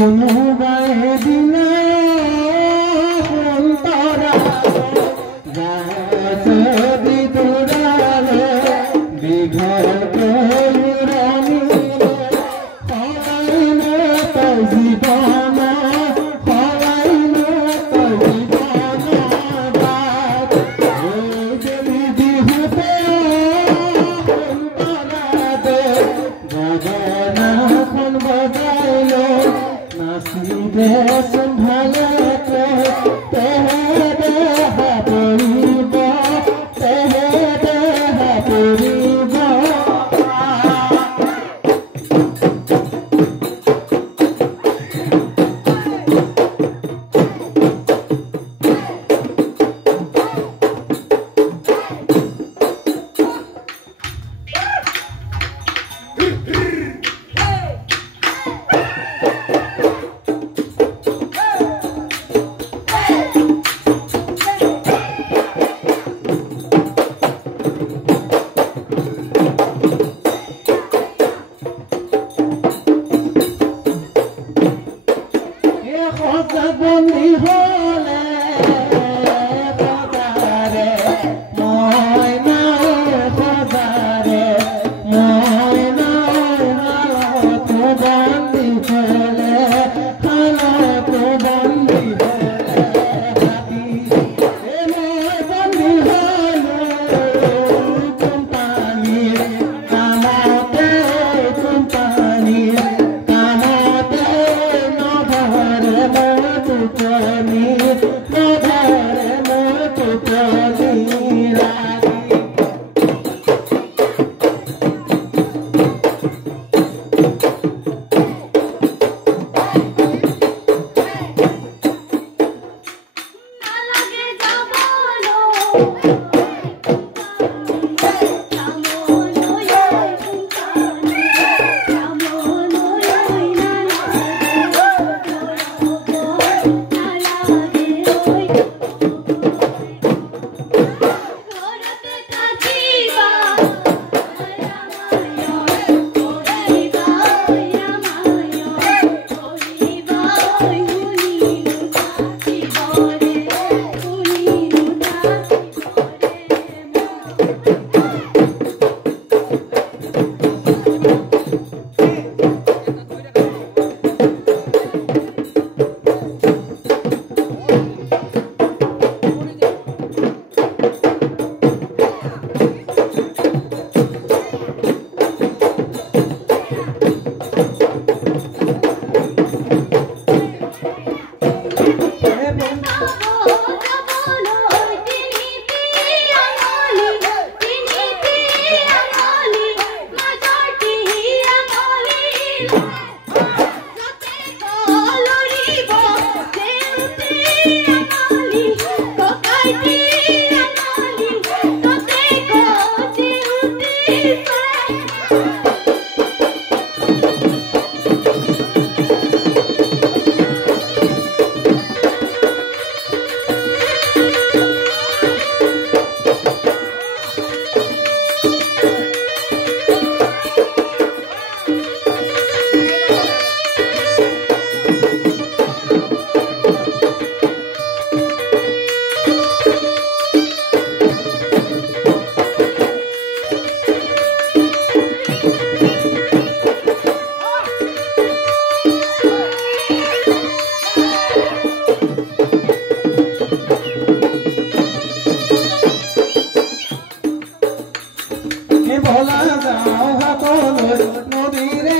কোনোবাই দিনা অন্তৰা গাছদি তোৰালে দীঘল কৰিৰণীলে সলাই তই জীৱন সলাই তই জীৱন বাট এই দেৱী বিহুতে অন্তৰাতে গগনাখন বজাই লৈ নাচিবে চম্ভালতে তেহে দেহা পৰিব তেহে দেহা পৰিব বন্দী হলে সদাৰে মই নাই সদাৰে মই নাই হালতো বন্দী হলে হালতো বন্দী হলে মই বন্দী হলো কোম্পানীৰ কামতে কোম্পানীৰ কামতে নধৰে Tony, ভোলা যাও হাতলৈ নদীৰে